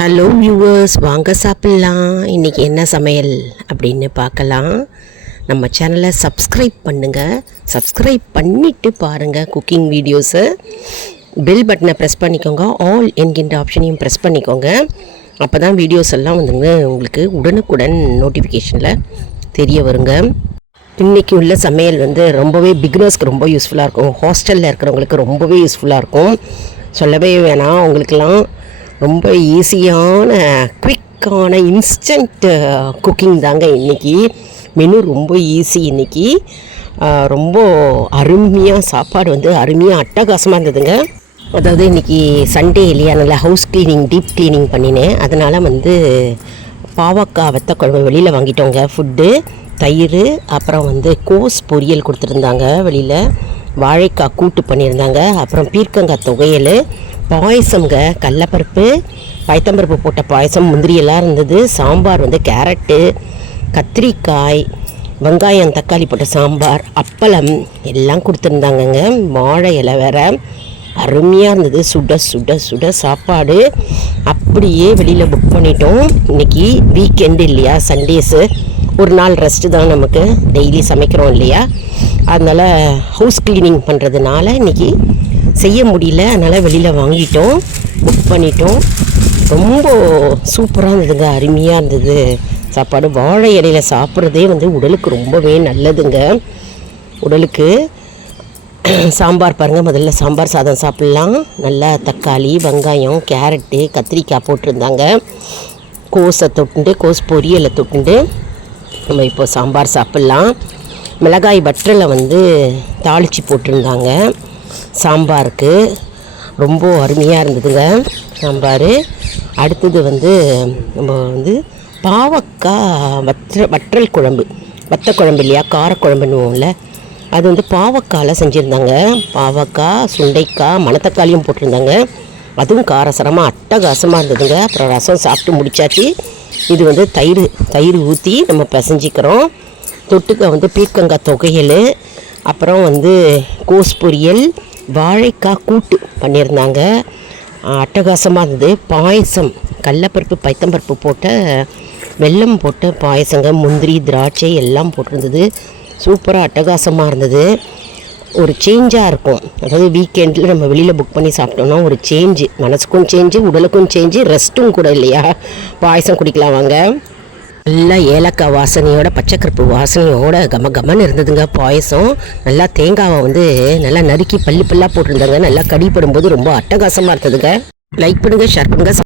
Hello viewers, வாங்க சாப்பிட்லாம். இன்றைக்கி என்ன சமையல் அப்படின்னு பார்க்கலாம். நம்ம சேனலை சப்ஸ்கிரைப் பண்ணுங்கள். சப்ஸ்கிரைப் பண்ணிவிட்டு பாருங்கள் குக்கிங் வீடியோஸை. பெல் பட்டனை ப்ரெஸ் பண்ணிக்கோங்க. ஆல் என்கின்ற ஆப்ஷனையும் ப்ரெஸ் பண்ணிக்கோங்க. அப்போ தான் வீடியோஸ் எல்லாம் வந்துங்க உங்களுக்கு உடனுக்குடன் நோட்டிஃபிகேஷனில் தெரிய வருங்க. இன்றைக்கி உள்ள சமையல் ரொம்பவே பிகினர்ஸ்க்கு ரொம்ப யூஸ்ஃபுல்லாக இருக்கும். ஹாஸ்டலில் இருக்கிறவங்களுக்கு ரொம்பவே யூஸ்ஃபுல்லாக இருக்கும். சொல்லவே வேணாம். அவங்களுக்கெல்லாம் ரொம்ப ஈஸியான குவிக்கான இன்ஸ்டன்ட் குக்கிங் தாங்க இன்றைக்கி. மெனு ரொம்ப ஈஸி. இன்றைக்கி ரொம்ப அருமையாக சாப்பாடு அருமையாக அட்டகாசமாக இருந்ததுங்க. அதாவது இன்றைக்கி சண்டே இல்லையா, நல்லா ஹவுஸ் க்ளீனிங், டீப் க்ளீனிங் பண்ணினேன். அதனால் பாவக்காய் வெத்த குழம்பு வெளியில் வாங்கிட்டோங்க. ஃபுட்டு, தயிர், அப்புறம் கோஸ் பொரியல் கொடுத்துருந்தாங்க வெளியில். வாழைக்காய் கூட்டு பண்ணியிருந்தாங்க. அப்புறம் பீர்க்கங்காய் துவையல், பாயசம்ங்க, கடலப்பருப்பு பயத்தம்பருப்பு போட்ட பாயசம், முந்திரியெல்லாம் இருந்தது. சாம்பார் கேரட்டு, கத்திரிக்காய், வெங்காயம், தக்காளி போட்ட சாம்பார், அப்பளம் எல்லாம் கொடுத்துருந்தாங்கங்க. வாழை இலை வேறு. அருமையாக இருந்தது. சுட சுட சுட சாப்பாடு. அப்படியே வெளியில் புக் பண்ணிட்டோம். இன்றைக்கி வீக்கெண்டு இல்லையா, சண்டேஸு ஒரு நாள் ரெஸ்ட்டு தான் நமக்கு. டெய்லி சமைக்கிறோம் இல்லையா, அதனால் ஹவுஸ் க்ளீனிங் பண்ணுறதுனால இன்றைக்கி செய்ய முடியல. அதனால் வெளியில் வாங்கிட்டோம், புக் பண்ணிட்டோம். ரொம்ப சூப்பராக இருந்ததுங்க. அருமையாக இருந்தது சாப்பாடு. வாழை இலையில் சாப்பிட்றதே உடலுக்கு ரொம்பவே நல்லதுங்க. உடலுக்கு சாம்பார் பாருங்கள். முதல்ல சாம்பார் சாதம் சாப்பிட்லாம். நல்லா தக்காளி, வெங்காயம், கேரட்டு, கத்திரிக்காய் போட்டிருந்தாங்க. கோஸை தொட்டுண்டு, கோஸ் பொரியலை தொட்டுண்டு நம்ம இப்போ சாம்பார் சாப்பிட்லாம். மிளகாய் வற்றலை தாளித்து போட்டிருந்தாங்க சாம்பாருக்கு. ரொம்ப அருமையாக இருந்ததுங்க சாம்பார். அடுத்தது நம்ம பாவக்காய் வற்றல் குழம்பு, வத்த குழம்பு இல்லையா, காரக்குழம்புன்னுவோம்ல, அது பாவக்காயில் செஞ்சுருந்தாங்க. பாவக்காய், சுண்டைக்காய், மணத்தக்காளியும் போட்டிருந்தாங்க. அதுவும் காரசரமாக அட்டகாசமாக இருந்ததுங்க. அப்புறம் ரசம் சாப்பிட்டு முடித்தாச்சு. இது தயிர் ஊற்றி நம்ம பிசைஞ்சிக்கிறோம். தொட்டுக்க பீர்க்கங்காய் துவையல், அப்புறம் கோஸ் பொரியல், வாழைக்காய் கூட்டு பண்ணியிருந்தாங்க. அட்டகாசமாக இருந்தது. பாயசம், கடலப்பருப்பு பயத்தம்பருப்பு போட்ட வெல்லம் போட்ட பாயசங்க, முந்திரி, திராட்சை எல்லாம் போட்டிருந்தது. சூப்பராக அட்டகாசமாக இருந்தது. ஒரு சேஞ்சாக இருக்கும். அதாவது வீக்கெண்டில் நம்ம வெளியில் புக் பண்ணி சாப்பிட்டோம்னா ஒரு சேஞ்சு, மனசுக்கும் சேஞ்சு, உடலுக்கும் சேஞ்சு, ரெஸ்ட்டும் கூட இல்லையா. பாயசம் குடிக்கலாம் வாங்க. நல்லா ஏலக்காய் வாசனையோட, பச்சைக்கருப்பு வாசனையோட கமன்னு இருந்ததுங்க பாயசம். நல்லா தேங்காவை நல்லா நறுக்கி பல்லாக போட்டிருந்தாங்க. நல்லா கடிப்படும்போது ரொம்ப அட்டகாசமாக இருந்ததுங்க. லைக் பண்ணுங்கள், ஷேர் பண்ணுங்கள்.